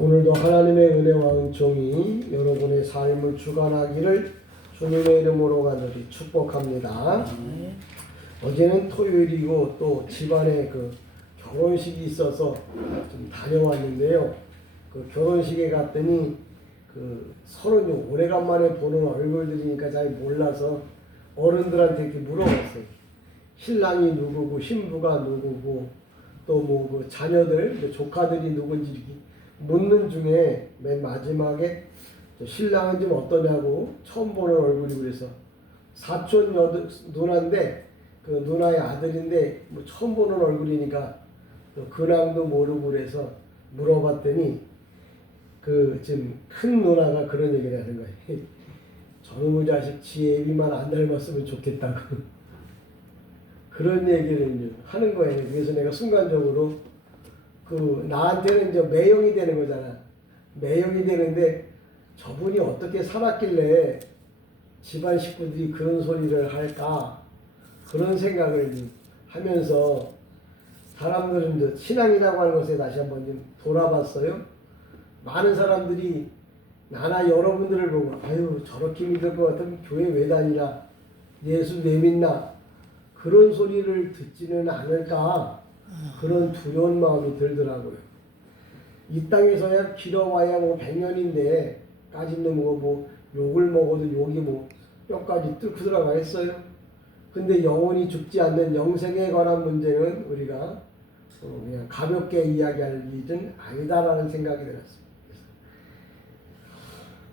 오늘도 하나님의 은혜와 은총이 여러분의 삶을 주관하기를 주님의 이름으로 간절히 축복합니다. 어제는 토요일이고 또 집안에 결혼식이 있어서 좀 다녀왔는데요. 그 결혼식에 갔더니 서로 오래간만에 보는 얼굴들이니까 잘 몰라서 어른들한테 이렇게 물어봤어요. 신랑이 누구고 신부가 누구고 또 자녀들, 조카들이 누군지 이렇게 묻는 중에 맨 마지막에 신랑은 좀 어떠냐고 처음 보는 얼굴이 그래서 사촌 누나인데 그 누나의 아들인데 처음 보는 얼굴이니까 또 근황도 모르고 그래서 물어봤더니 지금 큰 누나가 그런 얘기를 하는 거예요. 저놈의 자식 지 애비만 안 닮았으면 좋겠다고. 그런 얘기를 하는 거예요. 그래서 내가 순간적으로 나한테는 이제 매형이 되는 거잖아. 매형이 되는데 저분이 어떻게 살았길래 집안 식구들이 그런 소리를 할까? 그런 생각을 하면서 사람들은 신앙이라고 하는 것에 다시 한번 좀 돌아봤어요. 많은 사람들이 나나 여러분들을 보고 아유 저렇게 믿을 것 같으면 교회 왜 다니나? 예수 왜 믿나? 그런 소리를 듣지는 않을까 그런 두려운 마음이 들더라고요. 이 땅에서야 길어와야 100년인데 까짓 놈 욕을 먹어도 욕이 뼈까지 뚫고 들어가 있어요. 근데 영원히 죽지 않는 영생에 관한 문제는 우리가 그냥 가볍게 이야기할 일은 아니다라는 생각이 들었습니다.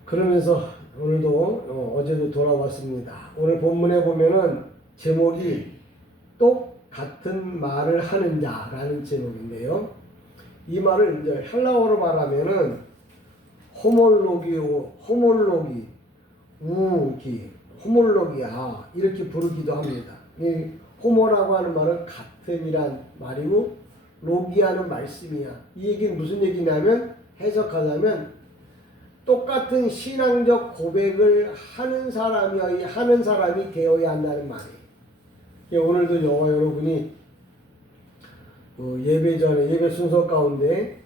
그러면서 오늘도 어제도 돌아왔습니다. 오늘 본문에 보면은 제목이 똑같은 말을 하는 자라는 제목인데요. 이 말을 이제 헬라어로 말하면은 호몰로기아 이렇게 부르기도 합니다. 이 호모라고 하는 말은 같은이란 말이고 로기아는 말씀이야. 이 얘기는 무슨 얘기냐면 해석하자면 똑같은 신앙적 고백을 하는 사람이 되어야 한다는 말이에요. 오늘도 저와 여러분이 예배 전에 예배 순서 가운데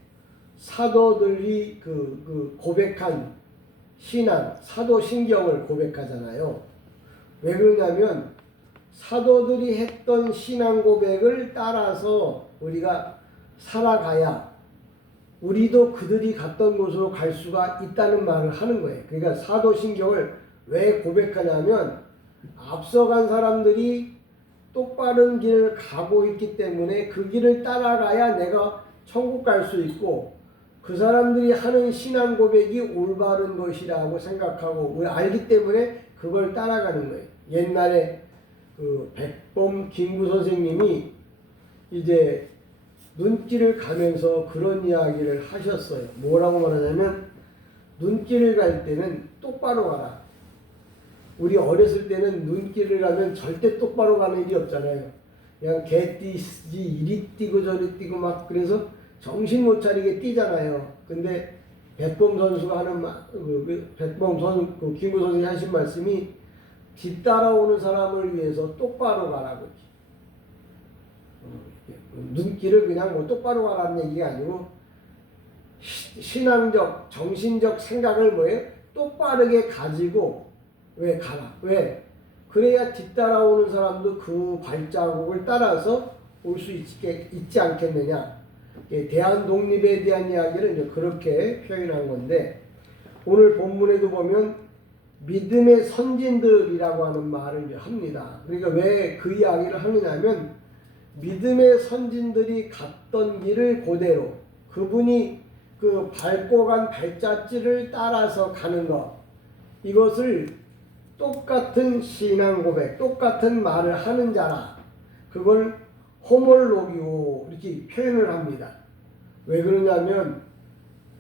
사도들이 고백한 신앙, 사도신경을 고백하잖아요. 왜 그러냐면 사도들이 했던 신앙 고백을 따라서 우리가 살아가야 우리도 그들이 갔던 곳으로 갈 수가 있다는 말을 하는 거예요. 그러니까 사도신경을 왜 고백하냐면 앞서간 사람들이 똑바른 길을 가고 있기 때문에 그 길을 따라가야 내가 천국 갈 수 있고 그 사람들이 하는 신앙 고백이 올바른 것이라고 생각하고 알기 때문에 그걸 따라가는 거예요. 옛날에 백범 김구 선생님이 이제 눈길을 가면서 그런 이야기를 하셨어요. 뭐라고 말하냐면 눈길을 갈 때는 똑바로 가라. 우리 어렸을 때는 눈길을 가면 절대 똑바로 가는 일이 없잖아요. 그냥 개 뛰지 이리 뛰고 저리 뛰고 그래서 정신 못 차리게 뛰잖아요. 근데 백범 선수가 하는 김구 선생이 하신 말씀이 뒤따라오는 사람을 위해서 똑바로 가라고. 눈길을 그냥 똑바로 가라는 얘기가 아니고 신앙적, 정신적 생각을 똑바르게 가지고 왜 가라? 왜? 그래야 뒤따라오는 사람도 그 발자국을 따라서 올 수 있지 않겠느냐. 대한 독립에 대한 이야기를 이제 그렇게 표현한 건데 오늘 본문에도 보면 믿음의 선진들이라고 하는 말을 이제 합니다. 그러니까 왜 그 이야기를 하느냐면 믿음의 선진들이 갔던 길을 그대로 그분이 밟고 간 발자취를 따라서 가는 것 이것을 똑같은 신앙 고백, 똑같은 말을 하는 자라. 그걸 호몰로기오 이렇게 표현을 합니다. 왜 그러냐면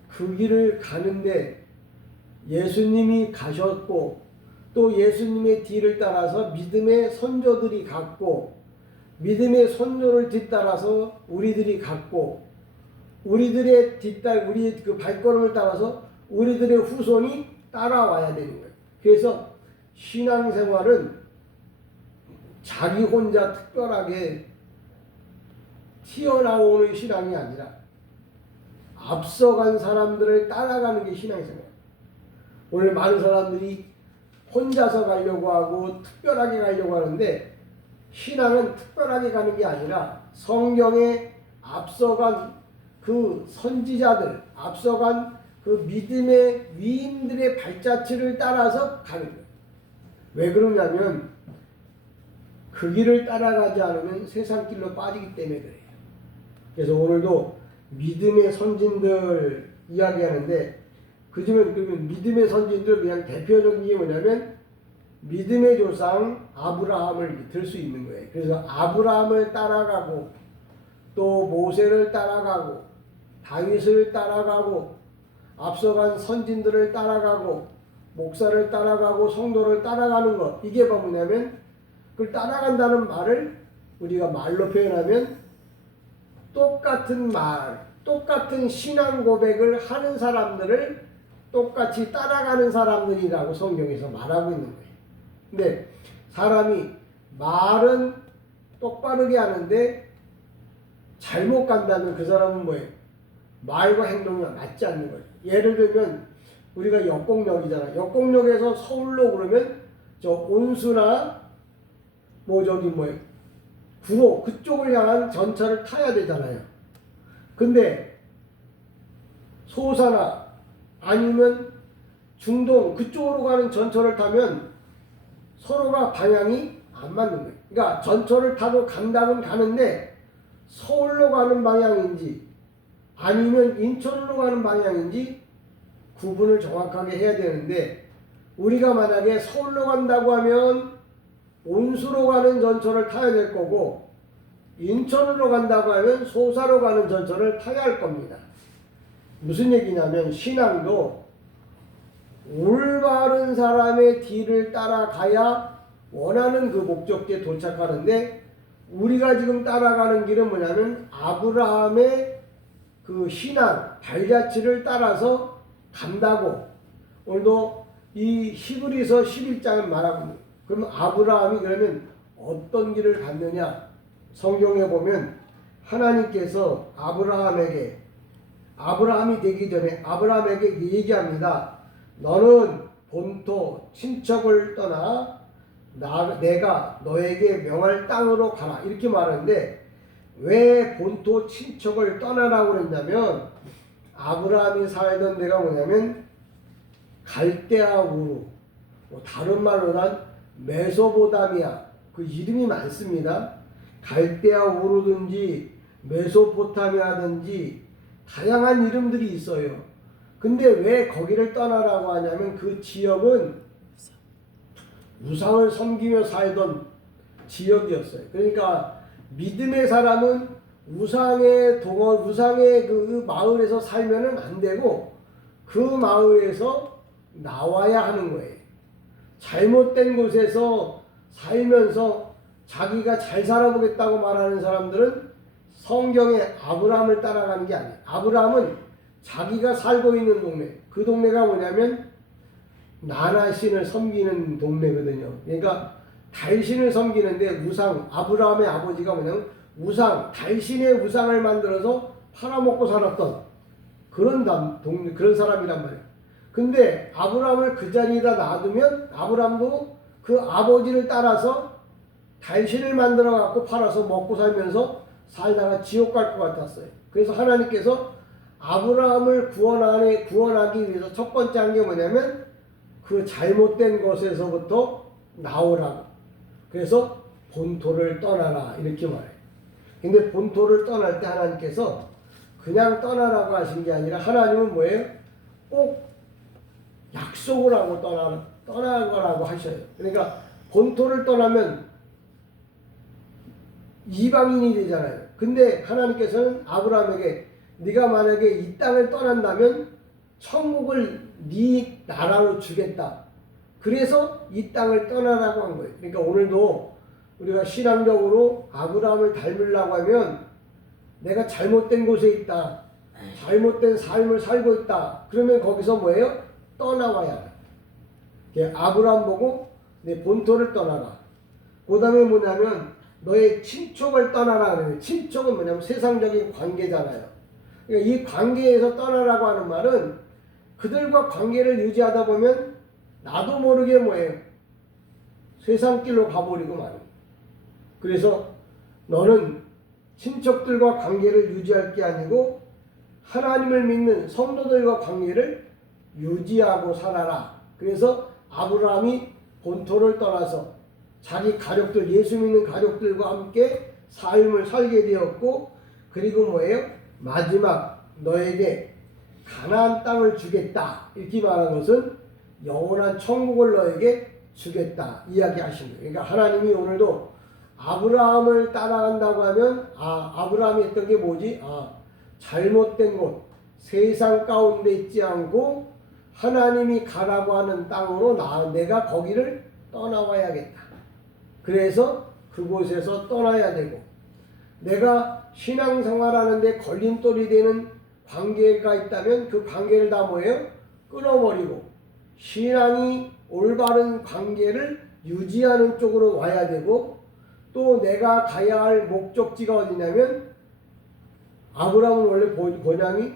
그 길을 가는데 예수님이 가셨고 또 예수님의 뒤를 따라서 믿음의 선조들이 갔고 믿음의 선조를 뒤따라서 우리들이 갔고 우리의 발걸음을 따라서 우리들의 후손이 따라와야 되는 거예요. 그래서 신앙생활은 자기 혼자 특별하게 튀어나오는 신앙이 아니라 앞서간 사람들을 따라가는 게 신앙생활. 오늘 많은 사람들이 혼자서 가려고 하고 특별하게 가려고 하는데 신앙은 특별하게 가는 게 아니라 성경에 앞서간 그 선지자들, 앞서간 그 믿음의 위인들의 발자취를 따라서 가는 거예요. 왜 그러냐면 그 길을 따라가지 않으면 세상 길로 빠지기 때문에 그래요. 그래서 오늘도 믿음의 선진들 이야기하는데 그러면 믿음의 선진들 그냥 대표적인 게 뭐냐면 믿음의 조상 아브라함을 들 수 있는 거예요. 그래서 아브라함을 따라가고 또 모세를 따라가고 다윗을 따라가고 앞서간 선진들을 따라가고 목사를 따라가고 성도를 따라가는 것, 이게 뭐냐면 그걸 따라간다는 말을 우리가 말로 표현하면 똑같은 말, 똑같은 신앙 고백을 하는 사람들을 똑같이 따라가는 사람들이라고 성경에서 말하고 있는 거예요. 근데 사람이 말은 똑바르게 하는데 잘못 간다면 그 사람은 뭐예요? 말과 행동이 맞지 않는 거예요. 예를 들면 우리가 역곡역이잖아. 역곡역에서 서울로 그러면 저 온수나 뭐 저기 뭐예요? 구로 그쪽을 향한 전철을 타야 되잖아요. 근데 소사나 아니면 중동 그쪽으로 가는 전철을 타면 서로가 방향이 안 맞는 거예요. 그러니까 전철을 타고 간다고는 가는데 서울로 가는 방향인지 아니면 인천으로 가는 방향인지 구분을 정확하게 해야 되는데 우리가 만약에 서울로 간다고 하면 온수로 가는 전철을 타야 될 거고 인천으로 간다고 하면 소사로 가는 전철을 타야 할 겁니다. 무슨 얘기냐면 신앙도 올바른 사람의 뒤를 따라가야 원하는 그 목적지에 도착하는데 우리가 지금 따라가는 길은 뭐냐면 아브라함의 그 신앙 발자취를 따라서 간다고 오늘도 이 히브리서 11장을 말하고 있는. 그럼 아브라함이 그러면 어떤 길을 갔느냐? 성경에 보면 하나님께서 아브라함이 되기 전에 아브라함에게 얘기합니다. 너는 본토 친척을 떠나 내가 너에게 명할 땅으로 가라. 이렇게 말하는데 왜 본토 친척을 떠나라고 그랬냐면 아브라함이 살던 데가 뭐냐면 갈대아 우루, 다른 말로는 메소포타미아, 그 이름이 많습니다. 갈대아 우루든지 메소포타미아든지 다양한 이름들이 있어요. 근데 왜 거기를 떠나라고 하냐면 그 지역은 우상을 섬기며 살던 지역이었어요. 그러니까 믿음의 사람은 우상의 그 마을에서 살면은 안 되고 그 마을에서 나와야 하는 거예요. 잘못된 곳에서 살면서 자기가 잘 살아보겠다고 말하는 사람들은 성경의 아브라함을 따라가는 게 아니에요. 아브라함은 자기가 살고 있는 동네, 그 동네가 뭐냐면 나나신을 섬기는 동네거든요. 그러니까 달신을 섬기는데 아브라함의 아버지가 뭐냐면 달신의 우상을 만들어서 팔아먹고 살았던 그런 사람이란 말이에요. 근데 아브라함을 그 자리에다 놔두면 아브라함도 그 아버지를 따라서 달신을 만들어 갖고 팔아서 먹고 살면서 살다가 지옥 갈 것 같았어요. 그래서 하나님께서 아브라함을 구원하기 위해서 첫 번째 한 게 뭐냐면 그 잘못된 것에서부터 나오라고. 그래서 본토를 떠나라 이렇게 말해요. 근데 본토를 떠날 때 하나님께서 그냥 떠나라고 하신 게 아니라 하나님은 뭐예요? 꼭 약속을 하고 떠나라고 하셔요. 그러니까 본토를 떠나면 이방인이 되잖아요. 근데 하나님께서는 아브라함에게 네가 만약에 이 땅을 떠난다면 천국을 네 나라로 주겠다. 그래서 이 땅을 떠나라고 한 거예요. 그러니까 오늘도 우리가 신앙적으로 아브라함을 닮으려고 하면 내가 잘못된 곳에 있다. 잘못된 삶을 살고 있다. 그러면 거기서 뭐예요? 떠나와야 해. 아브라함 보고 내 본토를 떠나라. 그 다음에 뭐냐면 너의 친척을 떠나라. 그래요. 친척은 뭐냐면 세상적인 관계잖아요. 그러니까 이 관계에서 떠나라고 하는 말은 그들과 관계를 유지하다 보면 나도 모르게 뭐예요? 세상 길로 가버리고 마는. 그래서 너는 친척들과 관계를 유지할 게 아니고 하나님을 믿는 성도들과 관계를 유지하고 살아라. 그래서 아브라함이 본토를 떠나서 자기 가족들, 예수 믿는 가족들과 함께 삶을 살게 되었고, 그리고 뭐예요? 마지막 너에게 가나안 땅을 주겠다. 이렇게 말한 것은 영원한 천국을 너에게 주겠다 이야기하십니다. 그러니까 하나님이 오늘도 아브라함을 따라간다고 하면 아브라함이 했던 게 뭐지? 잘못된 곳, 세상 가운데 있지 않고 하나님이 가라고 하는 땅으로 내가 거기를 떠나와야겠다. 그래서 그곳에서 떠나야 되고, 내가 신앙생활하는데 걸림돌이 되는 관계가 있다면 그 관계를 다 뭐예요? 끊어버리고 신앙이 올바른 관계를 유지하는 쪽으로 와야 되고, 또 내가 가야 할 목적지가 어디냐면 아브라함은 원래 본향이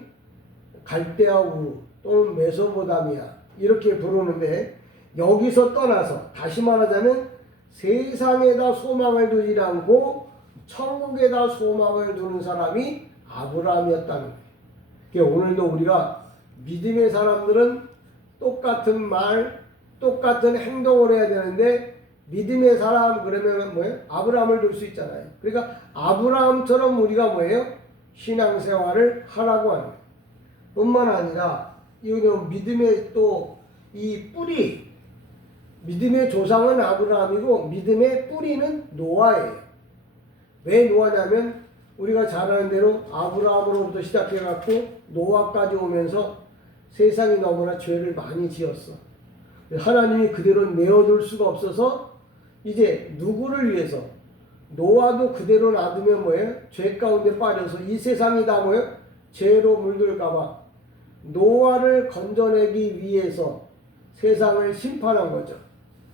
갈대아 우르 또는 메소포타미아 이렇게 부르는데, 여기서 떠나서 다시 말하자면 세상에다 소망을 두지 않고 천국에다 소망을 두는 사람이 아브라함이었다는 거예요. 그러니까 오늘도 우리가 믿음의 사람들은 똑같은 말, 똑같은 행동을 해야 되는데, 믿음의 사람 그러면 뭐예요? 아브라함을 둘 수 있잖아요. 그러니까 아브라함처럼 우리가 뭐예요? 신앙생활을 하라고 하는 거예요. 뿐만 아니라 이거는 믿음의 또 이 뿌리, 믿음의 조상은 아브라함이고 믿음의 뿌리는 노아예요. 왜 노아냐면 우리가 잘 아는 대로 아브라함으로부터 시작해갖고 노아까지 오면서 세상이 너무나 죄를 많이 지었어. 하나님이 그대로 내어둘 수가 없어서 이제 누구를 위해서, 노아도 그대로 놔두면 뭐예요? 죄 가운데 빠져서 이 세상이 다 뭐예요? 죄로 물들까봐 노아를 건져내기 위해서 세상을 심판한 거죠.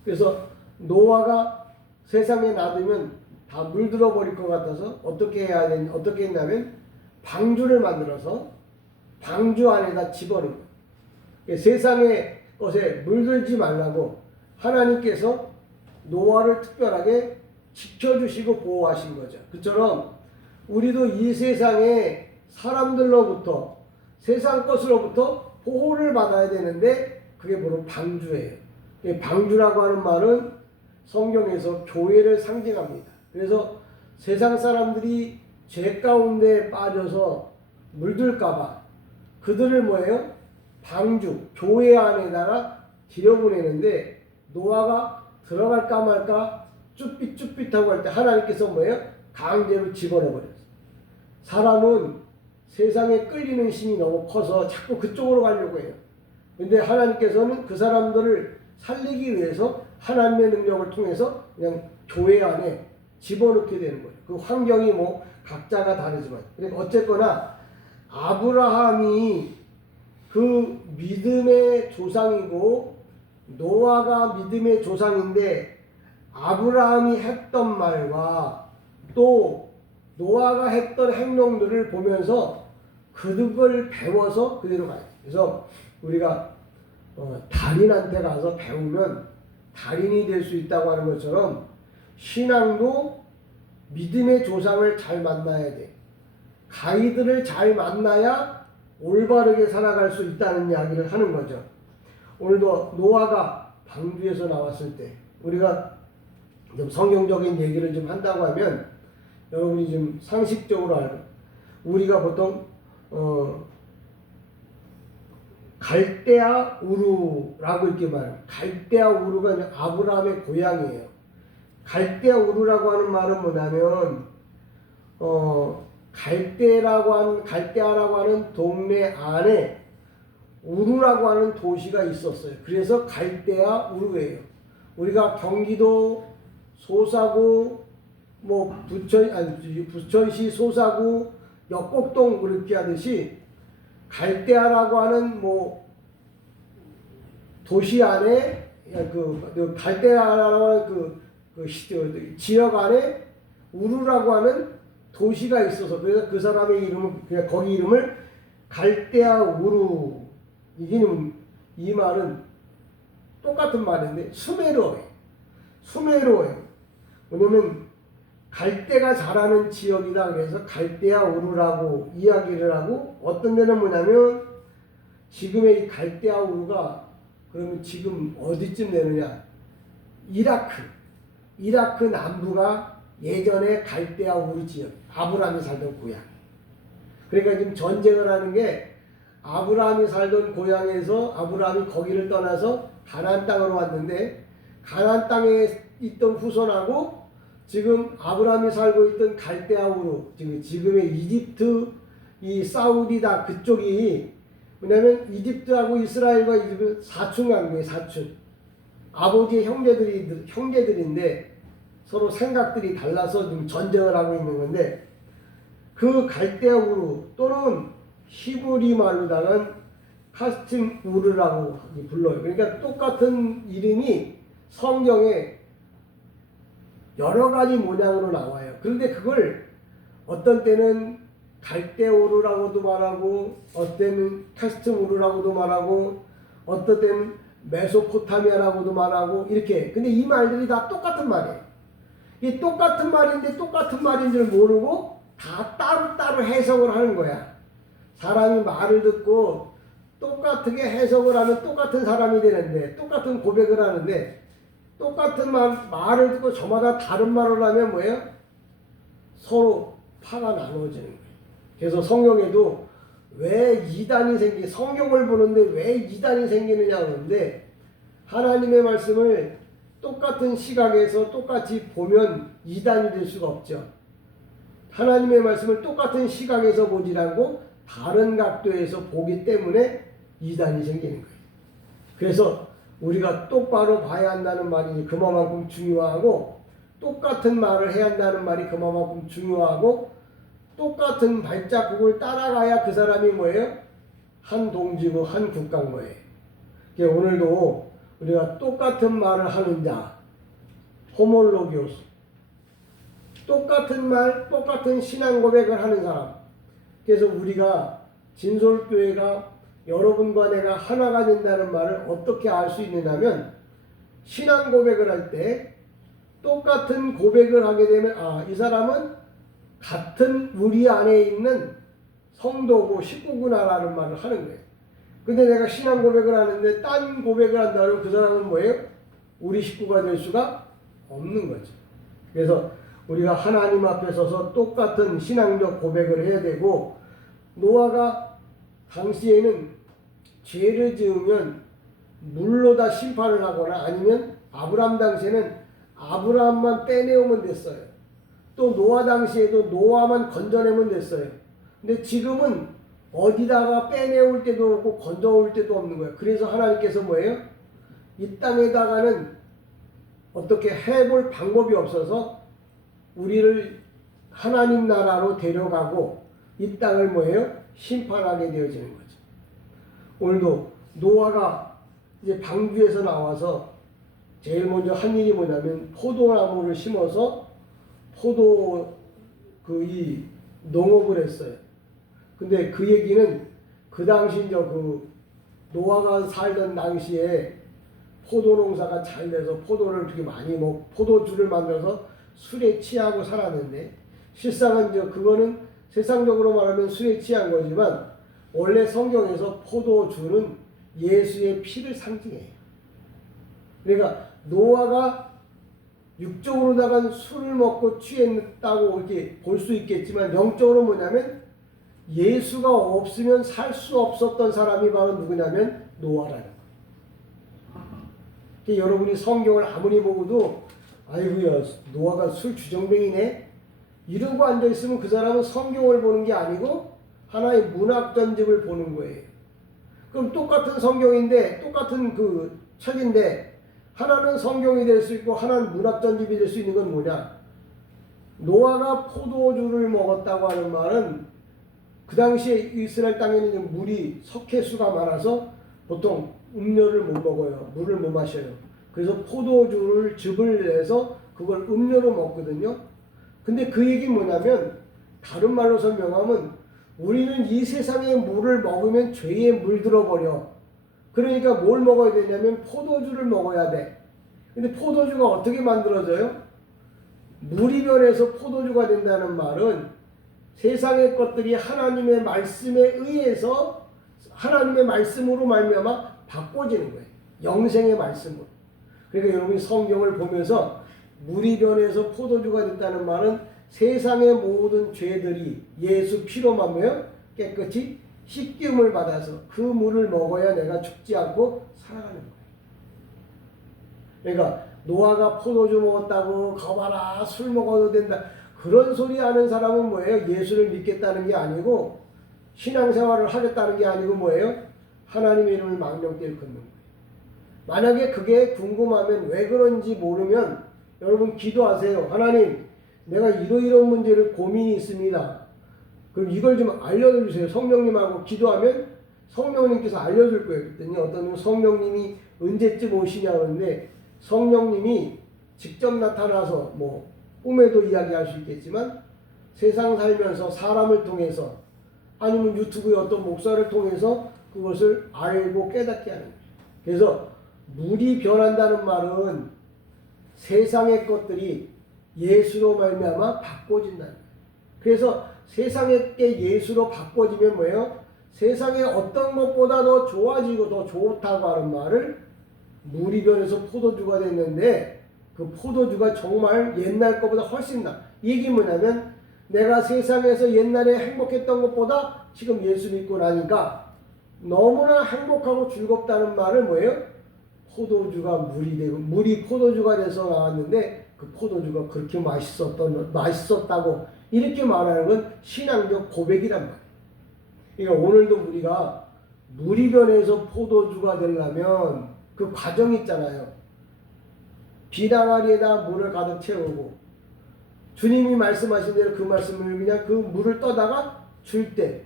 그래서 노아가 세상에 놔두면 다 물들어 버릴 것 같아서 어떻게 했냐면 방주를 만들어서 방주 안에다 집어넣은 거예요. 세상의 것에 물들지 말라고 하나님께서 노아를 특별하게 지켜주시고 보호하신 거죠. 그처럼 우리도 이 세상의 사람들로부터, 세상 것으로부터 보호를 받아야 되는데 그게 바로 방주예요. 방주라고 하는 말은 성경에서 교회를 상징합니다. 그래서 세상 사람들이 죄 가운데 빠져서 물들까봐 그들을 뭐예요? 방주, 교회 안에다가 들여보내는데, 노아가 들어갈까 말까 쭈삣쭈삣하고 할 때 하나님께서 뭐예요? 강제로 집어넣어버렸어요. 사람은 세상에 끌리는 힘이 너무 커서 자꾸 그쪽으로 가려고 해요. 근데 하나님께서는 그 사람들을 살리기 위해서 하나님의 능력을 통해서 그냥 교회 안에 집어넣게 되는 거예요. 그 환경이 뭐 각자가 다르지만. 그러니까 어쨌거나 아브라함이 그 믿음의 조상이고 노아가 믿음의 조상인데, 아브라함이 했던 말과 또 노아가 했던 행동들을 보면서 그걸 배워서 그대로 가야 돼요. 그래서 우리가 달인한테 가서 배우면 달인이 될 수 있다고 하는 것처럼 신앙도 믿음의 조상을 잘 만나야 돼. 가이드를 잘 만나야 올바르게 살아갈 수 있다는 이야기를 하는 거죠. 오늘도 노아가 방주에서 나왔을 때 우리가 좀 성경적인 얘기를 좀 한다고 하면 여러분이 좀 상식적으로 알고, 우리가 보통 갈대아 우르라고 이렇게 말해요. 갈대아 우르가 아브라함의 고향이에요. 갈대아 우르라고 하는 말은 뭐냐면 갈대아라고 하는 동네 안에 우르라고 하는 도시가 있었어요. 그래서 갈대아 우르예요. 우리가 경기도 소사구, 뭐 부천시 소사구, 역곡동 그렇게 하듯이 갈대아라고 하는 뭐 도시 안에 그 갈대아라고 하는 그 지역 안에 우르라고 하는 도시가 있어서, 그래서 그 사람의 이름을 그냥 거기 이름을 갈대아 우루 이 말은 똑같은 말인데 수메르어예요. 왜냐면 갈대가 자라는 지역이다 그래서 갈대아 우루라고 이야기를 하고, 어떤 데는 뭐냐면 지금의 이 갈대아 우루가 그러면 지금 어디쯤 되느냐, 이라크 남부가 예전에 갈대아 우루 지역, 아브라함이 살던 고향. 그러니까 지금 전쟁을 하는 게 아브라함이 살던 고향에서 아브라함이 거기를 떠나서 가나안 땅으로 왔는데, 가나안 땅에 있던 후손하고 지금 아브라함이 살고 있던 갈대아 우루, 지금의 이집트, 이 사우디다 그쪽이, 왜냐면 이집트하고 이스라엘과 이집트는 사촌 관계예요. 사촌. 아버지의 형제들인데 서로 생각들이 달라서 지금 전쟁을 하고 있는 건데, 그 갈대아 우루 또는 히브리 말로다는 카스틴 우르라고 불러요. 그러니까 똑같은 이름이 성경에 여러 가지 모양으로 나와요. 그런데 그걸 어떤 때는 갈대아 우르라고도 말하고, 어떤 때는 카스틴 우르라고도 말하고, 어떤 때는 메소포타미아라고도 말하고, 이렇게. 근데 이 말들이 다 똑같은 말이에요. 이 똑같은 말인데 똑같은 말인 줄 모르고 다 따로따로 해석을 하는 거야. 사람이 말을 듣고 똑같게 해석을 하면 똑같은 사람이 되는데, 똑같은 고백을 하는데, 똑같은 말을 듣고 저마다 다른 말을 하면 뭐예요? 서로 파가 나눠지는 거예요. 그래서 성경에도 왜 이단이 성경을 보는데 왜 이단이 생기느냐 그러는데, 하나님의 말씀을 똑같은 시각에서 똑같이 보면 이단이 될 수가 없죠. 하나님의 말씀을 똑같은 시각에서 보지 않고 다른 각도에서 보기 때문에 이단이 생기는 거예요. 그래서 우리가 똑바로 봐야 한다는 말이 그만큼 중요하고, 똑같은 말을 해야 한다는 말이 그만큼 중요하고, 똑같은 발자국을 따라가야 그 사람이 뭐예요? 한 동지고 한 국가인 거예요. 그러니까 오늘도 우리가 똑같은 말을 하는 자, 호몰로기오스, 똑같은 말, 똑같은 신앙 고백을 하는 사람. 그래서 우리가 진솔교회가 여러분과 내가 하나가 된다는 말을 어떻게 알 수 있느냐면, 신앙 고백을 할 때 똑같은 고백을 하게 되면 이 사람은 같은 우리 안에 있는 성도고 식구구나라는 말을 하는 거예요. 근데 내가 신앙 고백을 하는데 딴 고백을 한다면 그 사람은 뭐예요? 우리 식구가 될 수가 없는 거죠. 그래서 우리가 하나님 앞에 서서 똑같은 신앙적 고백을 해야 되고, 노아가 당시에는 죄를 지으면 물로 다 심판을 하거나, 아니면 아브라함 당시에는 아브라함만 빼내오면 됐어요. 또 노아 당시에도 노아만 건져내면 됐어요. 근데 지금은 어디다가 빼내올 때도 없고 건져올 때도 없는 거예요. 그래서 하나님께서 뭐예요? 이 땅에다가는 어떻게 해볼 방법이 없어서 우리를 하나님 나라로 데려가고 이 땅을 뭐예요? 심판하게 되어지는 거죠. 오늘도 노아가 이제 방주에서 나와서 제일 먼저 한 일이 뭐냐면 포도나무를 심어서 이 농업을 했어요. 근데 그 얘기는 그 당시 노아가 살던 당시에 포도 농사가 잘 돼서 포도를 되게 많이 포도주를 만들어서 술에 취하고 살았는데, 실상은 그거는 세상적으로 말하면 술에 취한 거지만 원래 성경에서 포도주는 예수의 피를 상징해요. 그러니까 노아가 육적으로다가 술을 먹고 취했다고 이렇게 볼 수 있겠지만, 영적으로 뭐냐면 예수가 없으면 살 수 없었던 사람이 바로 누구냐면 노아라는 거예요. 그러니까 여러분이 성경을 아무리 보고도 아이고야 노아가 술 주정뱅이네 이러고 앉아있으면 그 사람은 성경을 보는 게 아니고 하나의 문학 전집을 보는 거예요. 그럼 똑같은 성경인데, 똑같은 그 책인데 하나는 성경이 될 수 있고 하나는 문학 전집이 될 수 있는 건 뭐냐? 노아가 포도주를 먹었다고 하는 말은 그 당시에 이스라엘 땅에는 물이 석회수가 많아서 보통 음료를 못 먹어요. 물을 못 마셔요. 그래서 포도주를 즙을 내서 그걸 음료로 먹거든요. 근데 그 얘기는 뭐냐면, 다른 말로 설명하면 우리는 이 세상의 물을 먹으면 죄에 물들어 버려. 그러니까 뭘 먹어야 되냐면 포도주를 먹어야 돼. 근데 포도주가 어떻게 만들어져요? 물이 변해서 포도주가 된다는 말은 세상의 것들이 하나님의 말씀에 의해서 하나님의 말씀으로 말미암아 바꿔지는 거예요. 영생의 말씀으로. 그러니까 여러분이 성경을 보면서 물이 변해서 포도주가 됐다는 말은 세상의 모든 죄들이 예수 피로 말미암아 깨끗이 씻김을 받아서 그 물을 먹어야 내가 죽지 않고 살아가는 거예요. 그러니까 노아가 포도주 먹었다고 거봐라 술 먹어도 된다 그런 소리 하는 사람은 뭐예요? 예수를 믿겠다는 게 아니고 신앙생활을 하겠다는 게 아니고 뭐예요? 하나님의 이름을 망령되이 걷는 거예요. 만약에 그게 궁금하면 왜 그런지 모르면 여러분 기도하세요. 하나님 내가 이러이러한 문제를 고민이 있습니다. 그럼 이걸 좀 알려주세요. 성령님하고 기도하면 성령님께서 알려줄 거예요. 그랬더니 어떤 분 성령님이 언제쯤 오시냐 그러는데 성령님이 직접 나타나서 뭐 꿈에도 이야기할 수 있겠지만 세상 살면서 사람을 통해서 아니면 유튜브의 어떤 목사를 통해서 그것을 알고 깨닫게 하는 거예요. 그래서 물이 변한다는 말은 세상의 것들이 예수로 말미암아 바꿔진다는 거예요. 그래서 세상의 게 예수로 바꿔지면 뭐예요? 세상의 어떤 것보다 더 좋아지고 더 좋다고 하는 말을 물이 변해서 포도주가 됐는데 그 포도주가 정말 옛날 것보다 훨씬 나. 이게 뭐냐면 내가 세상에서 옛날에 행복했던 것보다 지금 예수 믿고 나니까 너무나 행복하고 즐겁다는 말은 뭐예요? 포도주가 물이 되고 물이 포도주가 돼서 나왔는데 그 포도주가 그렇게 맛있었다고 이렇게 말하는 건 신앙적 고백이란 말이에요. 그러니까 오늘도 우리가 물이 변해서 포도주가 되려면 그 과정이 있잖아요. 비낭아리에다 물을 가득 채우고 주님이 말씀하신 대로 그 말씀을 그냥 그 물을 떠다가 줄 때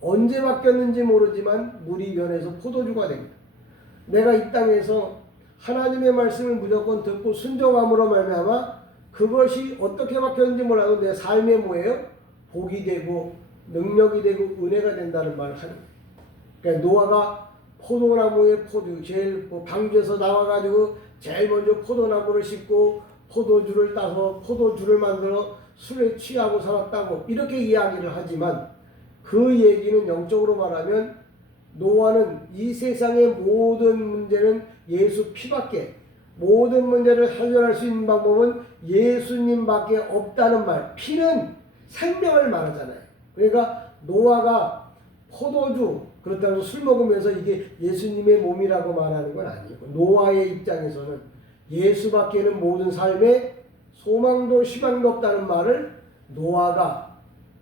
언제 바뀌었는지 모르지만 물이 변해서 포도주가 됩니다. 내가 이 땅에서 하나님의 말씀을 무조건 듣고 순종함으로 말미암아 그것이 어떻게 바뀌었는지 몰라도 내 삶에 뭐예요? 복이 되고 능력이 되고 은혜가 된다는 말을 하는 거예요. 그러니까 노아가 포도나무의 포도 제일 방주에서 나와가지고 제일 먼저 포도나무를 심고 포도주를 따서 포도주를 만들어 술에 취하고 살았다고 이렇게 이야기를 하지만 그 얘기는 영적으로 말하면 노아는 이 세상의 모든 문제는 예수 피밖에 모든 문제를 해결할 수 있는 방법은 예수님밖에 없다는 말. 피는 생명을 말하잖아요. 그러니까 노아가 포도주 그렇다고 술 먹으면서 이게 예수님의 몸이라고 말하는 건 아니고 노아의 입장에서는 예수밖에는 모든 삶에 소망도 희망도 없다는 말을 노아가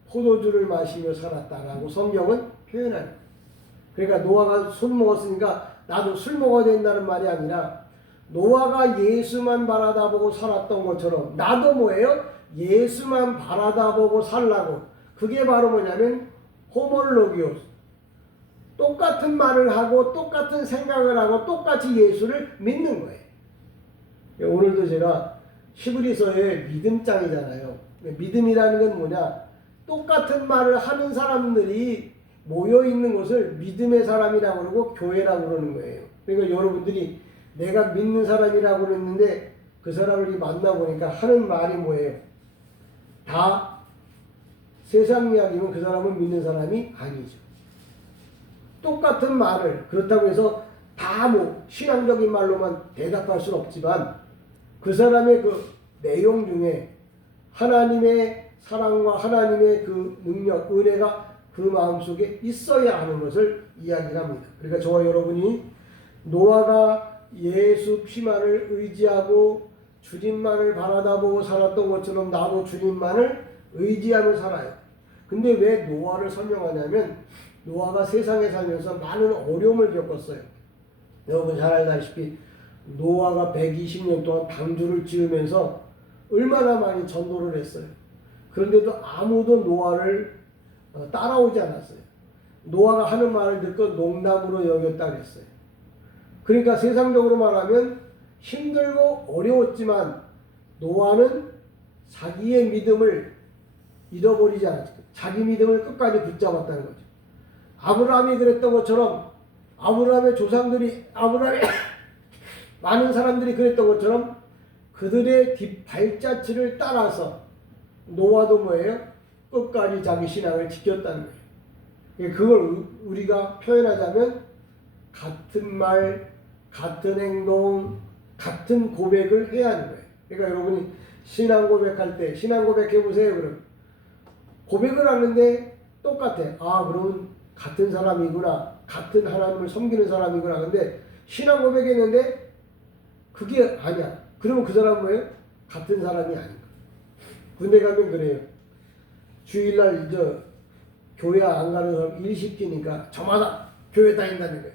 포도주를 마시며 살았다라고 성경은 표현하는 거예요. 그러니까 노아가 술 먹었으니까 나도 술 먹어야 된다는 말이 아니라 노아가 예수만 바라다보고 살았던 것처럼 나도 뭐예요? 예수만 바라다보고 살라고. 그게 바로 뭐냐면 호몰로기오스. 똑같은 말을 하고 똑같은 생각을 하고 똑같이 예수를 믿는 거예요. 오늘도 제가 히브리서의 믿음장이잖아요. 믿음이라는 건 뭐냐? 똑같은 말을 하는 사람들이 모여있는 것을 믿음의 사람이라고 그러고 교회라고 그러는 거예요. 그러니까 여러분들이 내가 믿는 사람이라고 그랬는데 그 사람을 만나보니까 하는 말이 뭐예요? 다 세상 이야기면 그 사람은 믿는 사람이 아니죠. 똑같은 말을 그렇다고 해서 다 뭐 신앙적인 말로만 대답할 수는 없지만 그 사람의 그 내용 중에 하나님의 사랑과 하나님의 그 능력, 은혜가 그 마음속에 있어야 하는 것을 이야기합니다. 그러니까 저와 여러분이 노아가 예수 피만을 의지하고 주님만을 바라다보고 살았던 것처럼 나도 주님만을 의지하며 살아요. 근데 왜 노아를 설명하냐면 노아가 세상에 살면서 많은 어려움을 겪었어요. 여러분 잘 알다시피 노아가 120년 동안 방주를 지으면서 얼마나 많이 전도를 했어요. 그런데도 아무도 노아를 따라오지 않았어요. 노아가 하는 말을 듣고 농담으로 여겼다 그랬어요. 그러니까 세상적으로 말하면 힘들고 어려웠지만 노아는 자기의 믿음을 잃어버리지 않았죠. 자기 믿음을 끝까지 붙잡았다는 거죠. 아브라함이 그랬던 것처럼 아브라함의 조상들이 아브라함의 많은 사람들이 그랬던 것처럼 그들의 뒷발자취를 따라서 노아도 뭐예요? 끝까지 자기 신앙을 지켰다는 거예요. 그걸 우리가 표현하자면 같은 말, 같은 행동, 같은 고백을 해야 하는 거예요. 그러니까 여러분이 신앙 고백할 때 신앙 고백해 보세요. 그럼 고백을 하는데 똑같아. 아, 그러면 같은 사람이구나. 같은 하나님을 섬기는 사람이구나. 근데 신앙 고백했는데 그게 아니야. 그러면 그 사람은 뭐예요? 같은 사람이 아닌 거예요. 군대 가면 그래요. 주일날 교회 안 가는 사람 일 시키니까 저마다 교회 다닌다는 거예요.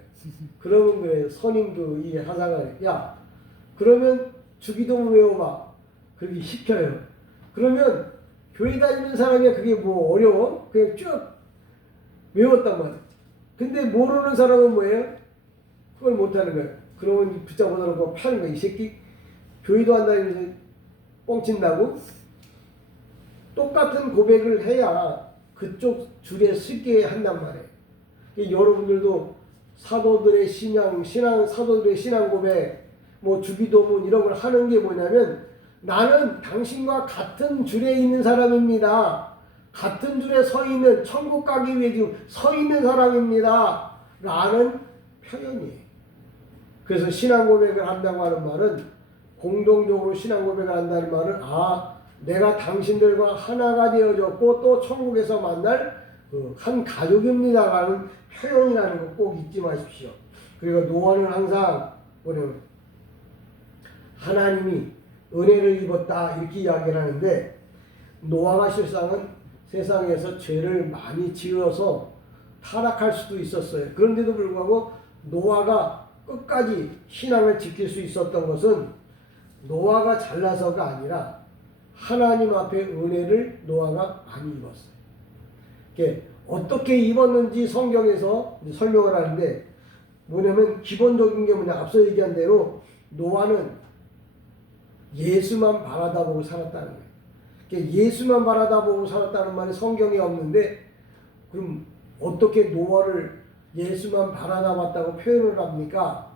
그러면 그래요. 선임도 이 하사가 야, 그러면 주기도문 외워봐. 그렇게 시켜요. 그러면 교회 다니는 사람이 그게 뭐 어려워? 그냥 쭉 외웠단 말이야. 근데 모르는 사람은 뭐예요? 그걸 못하는 거예요. 그러면 붙잡아 놓고 파는 거야. 이 새끼 교회도 안 다니면서 뻥친다고? 똑같은 고백을 해야 그쪽 줄에 쓰게 한단 말이에요. 여러분들도 사도들의 사도들의 신앙 고백, 뭐 주기도문 이런 걸 하는 게 뭐냐면 나는 당신과 같은 줄에 있는 사람입니다. 같은 줄에 서 있는 천국 가기 위해 지금 서 있는 사람입니다. 라는 표현이에요. 그래서 신앙 고백을 한다고 하는 말은 공동적으로 신앙 고백을 한다는 말은 내가 당신들과 하나가 되어졌고 또 천국에서 만날 한 가족입니다라는 표현이라는 거 꼭 잊지 마십시오. 그리고 노아는 항상 뭐냐면 하나님이 은혜를 입었다 이렇게 이야기를 하는데 노아가 실상은 세상에서 죄를 많이 지어서 타락할 수도 있었어요. 그런데도 불구하고 노아가 끝까지 신앙을 지킬 수 있었던 것은 노아가 잘나서가 아니라 하나님 앞에 은혜를 노아가 많이 입었어요. 어떻게 입었는지 성경에서 설명을 하는데 뭐냐면 기본적인 게 뭐냐, 앞서 얘기한 대로 노아는 예수만 바라다보고 살았다는 거예요. 예수만 바라다보고 살았다는 말이 성경에 없는데 그럼 어떻게 노아를 예수만 바라다봤다고 표현을 합니까?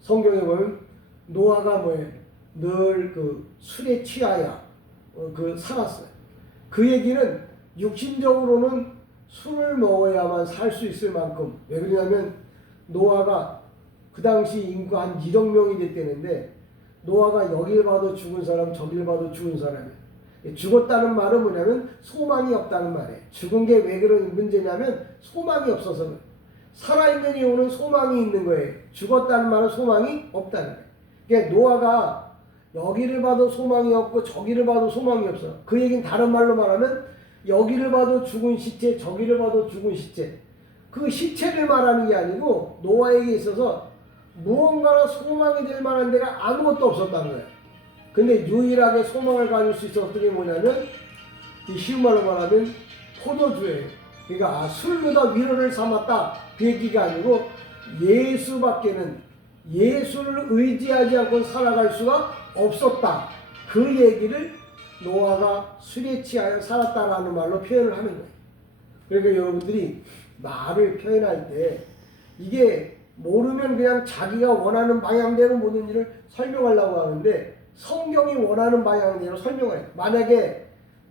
성경에 보면 노아가 뭐예요? 늘 술에 취하여 살았어요. 그 얘기는 육신적으로는 술을 먹어야만 살 수 있을 만큼, 왜 그러냐면 노아가 그 당시 인구 한 1억 명이 됐다는데 노아가 여길 봐도 죽은 사람 저길 봐도 죽은 사람이에요. 죽었다는 말은 뭐냐면 소망이 없다는 말이에요. 죽은 게 왜 그런 문제냐면 소망이 없어서 그래요. 살아있는 이유는 소망이 있는 거예요. 죽었다는 말은 소망이 없다는 거예요. 그러니까 노아가 여기를 봐도 소망이 없고 저기를 봐도 소망이 없어. 그 얘기는 다른 말로 말하면 여기를 봐도 죽은 시체 저기를 봐도 죽은 시체, 그 시체를 말하는 게 아니고 노아에게 있어서 무언가로 소망이 될 만한 데가 아무것도 없었다는 거예요. 근데 유일하게 소망을 가질 수 있었던 게 뭐냐면 이 쉬운 말로 말하면 포도주예요. 그러니까 술로다 위로를 삼았다 그 얘기가 아니고 예수밖에는 예수를 의지하지 않고 살아갈 수가 없었다. 그 얘기를 노아가 술에 취하여 살았다라는 말로 표현을 하는 거예요. 그러니까 여러분들이 말을 표현할 때 이게 모르면 그냥 자기가 원하는 방향대로 모든 일을 설명하려고 하는데 성경이 원하는 방향대로 설명해요. 만약에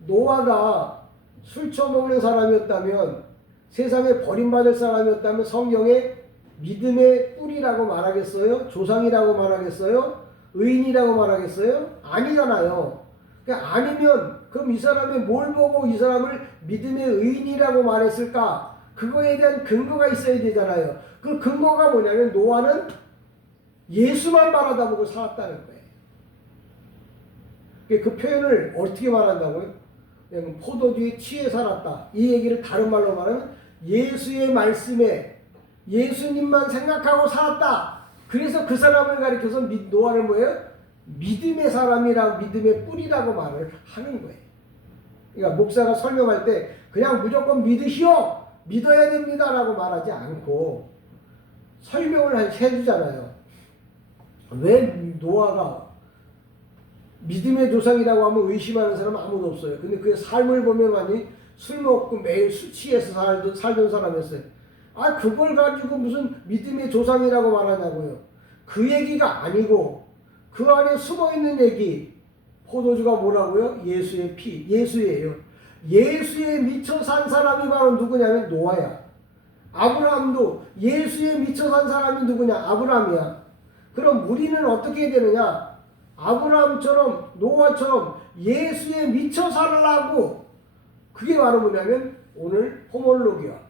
노아가 술 처먹는 사람이었다면, 세상에 버림받을 사람이었다면 성경에 믿음의 뿌리라고 말하겠어요? 조상이라고 말하겠어요? 의인이라고 말하겠어요? 아니잖아요. 그러니까 아니면 그럼 이 사람이 뭘 보고 이 사람을 믿음의 의인이라고 말했을까? 그거에 대한 근거가 있어야 되잖아요. 그 근거가 뭐냐면 노아는 예수만 바라다보고 살았다는 거예요. 그 표현을 어떻게 말한다고요? 그냥 포도주에 취해 살았다. 이 얘기를 다른 말로 말하면 예수의 말씀에 예수님만 생각하고 살았다. 그래서 그 사람을 가리켜서 노아를 뭐예요? 믿음의 사람이라고, 믿음의 뿌리라고 말을 하는 거예요. 그러니까 목사가 설명할 때 그냥 무조건 믿으시오, 믿어야 됩니다라고 말하지 않고 설명을 해주잖아요. 왜 노아가 믿음의 조상이라고 하면 의심하는 사람은 아무도 없어요. 근데 그 삶을 보면 아니 술 먹고 매일 술 취해서 살던 사람이었어요. 아, 그걸 가지고 무슨 믿음의 조상이라고 말하냐고요. 그 얘기가 아니고 그 안에 숨어있는 얘기. 포도주가 뭐라고요? 예수의 피, 예수예요. 예수에 미쳐 산 사람이 바로 누구냐면 노아야. 아브라함도 예수에 미쳐 산 사람이 누구냐? 아브라함이야. 그럼 우리는 어떻게 해야 되느냐? 아브라함처럼 노아처럼 예수에 미쳐 살라고. 그게 바로 뭐냐면 오늘 호몰로기야.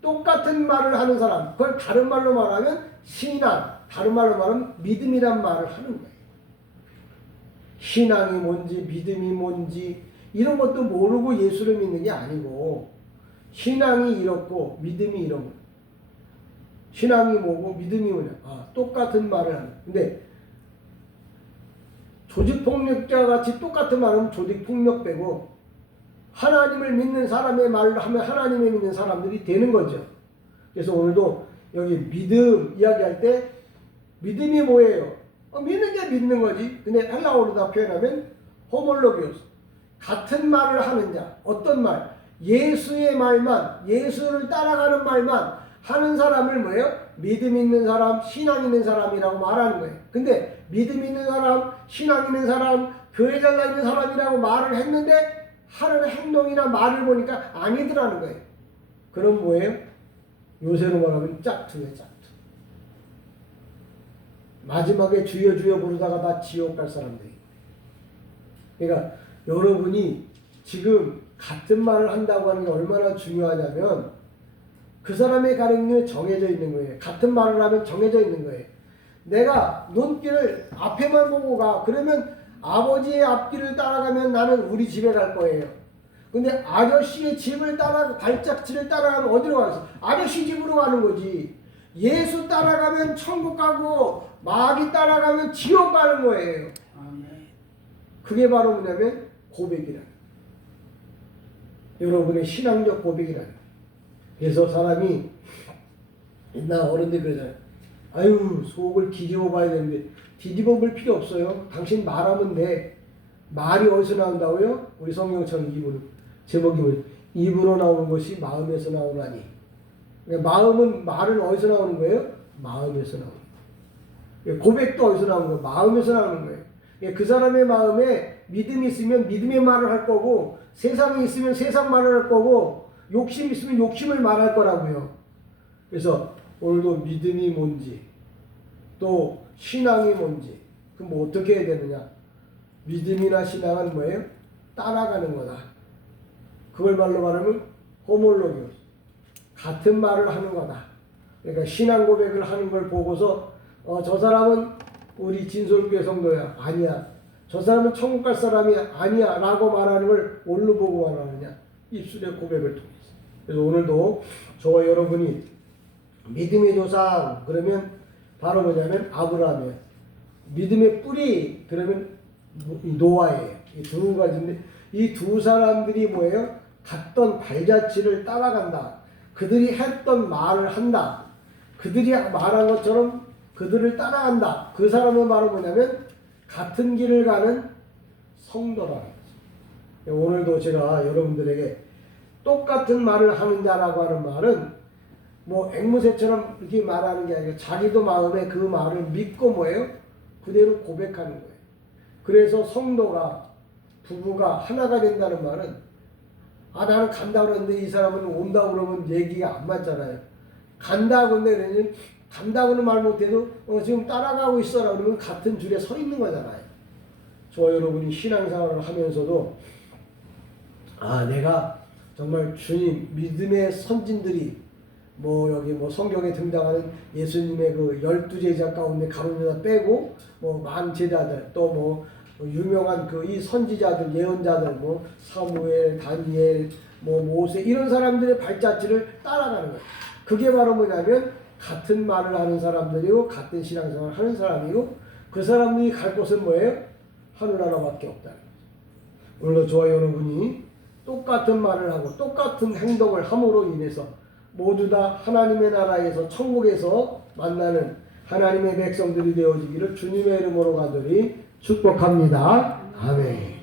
똑같은 말을 하는 사람. 그걸 다른 말로 말하면 신앙, 다른 말로 말하면 믿음이란 말을 하는 거예요. 신앙이 뭔지 믿음이 뭔지 이런 것도 모르고 예수를 믿는 게 아니고 신앙이 이렇고 믿음이 이런 거예요. 신앙이 뭐고 믿음이 뭐냐. 아, 똑같은 말을 하는. 근데 조직폭력자와 같이 똑같은 말은 조직폭력배고 하나님을 믿는 사람의 말을 하면 하나님을 믿는 사람들이 되는 거죠. 그래서 오늘도 여기 믿음 이야기할 때 믿음이 뭐예요? 믿는 게 믿는 거지. 근데 헬라어로다 표현하면 호몰로기오스. 같은 말을 하는 자. 어떤 말? 예수의 말만, 예수를 따라가는 말만 하는 사람을 뭐예요? 믿음 있는 사람, 신앙 있는 사람이라고 말하는 거예요. 근데 믿음 있는 사람, 신앙 있는 사람, 교회 잘 다니는 사람이라고 말을 했는데 하는 행동이나 말을 보니까 아니더라는 거예요. 그럼 뭐예요? 요새로 말하면 짝퉁이에요, 짝퉁. 마지막에 주여 주여 부르다가 다 지옥 갈 사람들이. 그러니까 여러분이 지금 같은 말을 한다고 하는 게 얼마나 중요하냐면 그 사람의 가르침이 정해져 있는 거예요. 같은 말을 하면 정해져 있는 거예요. 내가 눈길을 앞에만 보고 가. 그러면 아버지의 앞길을 따라가면 나는 우리 집에 갈 거예요. 근데 아저씨의 집을 발자취를 따라가면 어디로 가겠어? 아저씨 집으로 가는 거지. 예수 따라가면 천국 가고 마귀 따라가면 지옥 가는 거예요. 그게 바로 뭐냐면 고백이라. 여러분의 신앙적 고백이라. 그래서 사람이 옛날 어른들이 그러잖아요. 아유, 속을 뒤집어 봐야 되는데 뒤집어 볼 필요 없어요. 당신 말하면 돼. 말이 어디서 나온다고요? 우리 성경처럼 제목이 뭐예요? 입으로 나오는 것이 마음에서 나오나니. 그러니까 말은 어디서 나오는 거예요? 마음에서 나오는 거예요. 고백도 어디서 나오는 거예요? 마음에서 나오는 거예요. 그러니까 그 사람의 마음에 믿음이 있으면 믿음의 말을 할 거고, 세상이 있으면 세상 말을 할 거고, 욕심이 있으면 욕심을 말할 거라고요. 그래서 오늘도 믿음이 뭔지, 또 신앙이 뭔지, 그럼 뭐 어떻게 해야 되느냐? 믿음이나 신앙은 뭐예요? 따라가는 거다. 그걸 말로 말하면 호몰로기오스. 같은 말을 하는 거다. 그러니까 신앙 고백을 하는 걸 보고서 저 사람은 우리 진솔교회 성도야. 아니야. 저 사람은 천국 갈 사람이 아니야. 라고 말하는 걸 뭘로 보고 말하느냐? 입술의 고백을 통해서. 그래서 오늘도 저와 여러분이 믿음의 조상 그러면 바로 뭐냐면 아브라함이에요. 믿음의 뿌리 그러면 노아예요. 이 두 가지인데 이 두 사람들이 뭐예요? 갔던 발자취를 따라간다. 그들이 했던 말을 한다. 그들이 말한 것처럼 그들을 따라간다. 그 사람은 바로 뭐냐면 같은 길을 가는 성도라는 거죠. 오늘도 제가 여러분들에게 똑같은 말을 하는 자라고 하는 말은 뭐 앵무새처럼 이렇게 말하는 게 아니라 자기도 마음에 그 말을 믿고 뭐예요? 그대로 고백하는 거예요. 그래서 성도가 부부가 하나가 된다는 말은 나는 간다고 그러는데 이 사람은 온다고 그러면 얘기가 안 맞잖아요. 간다고 그러는데 간다고는 말 못해도 지금 따라가고 있어라 그러면 같은 줄에 서 있는 거잖아요. 저와 여러분이 신앙생활을 하면서도 내가 정말 주님 믿음의 선진들이 여기 성경에 등장하는 예수님의 그 12제자 가운데 가룟 유다 빼고 많은 제자들 또 유명한 이 선지자들 예언자들 사무엘 다니엘 모세 이런 사람들의 발자취를 따라가는 거예요. 그게 바로 뭐냐면 같은 말을 하는 사람들이고 같은 신앙생활을 하는 사람이고 그 사람들이 갈 곳은 뭐예요? 하늘나라밖에 없다는 거죠. 오늘도 저와 여러분이 똑같은 말을 하고 똑같은 행동을 함으로 인해서 모두 다 하나님의 나라에서 천국에서 만나는 하나님의 백성들이 되어지기를 주님의 이름으로 간절히 축복합니다. 아멘.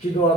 기도합니다.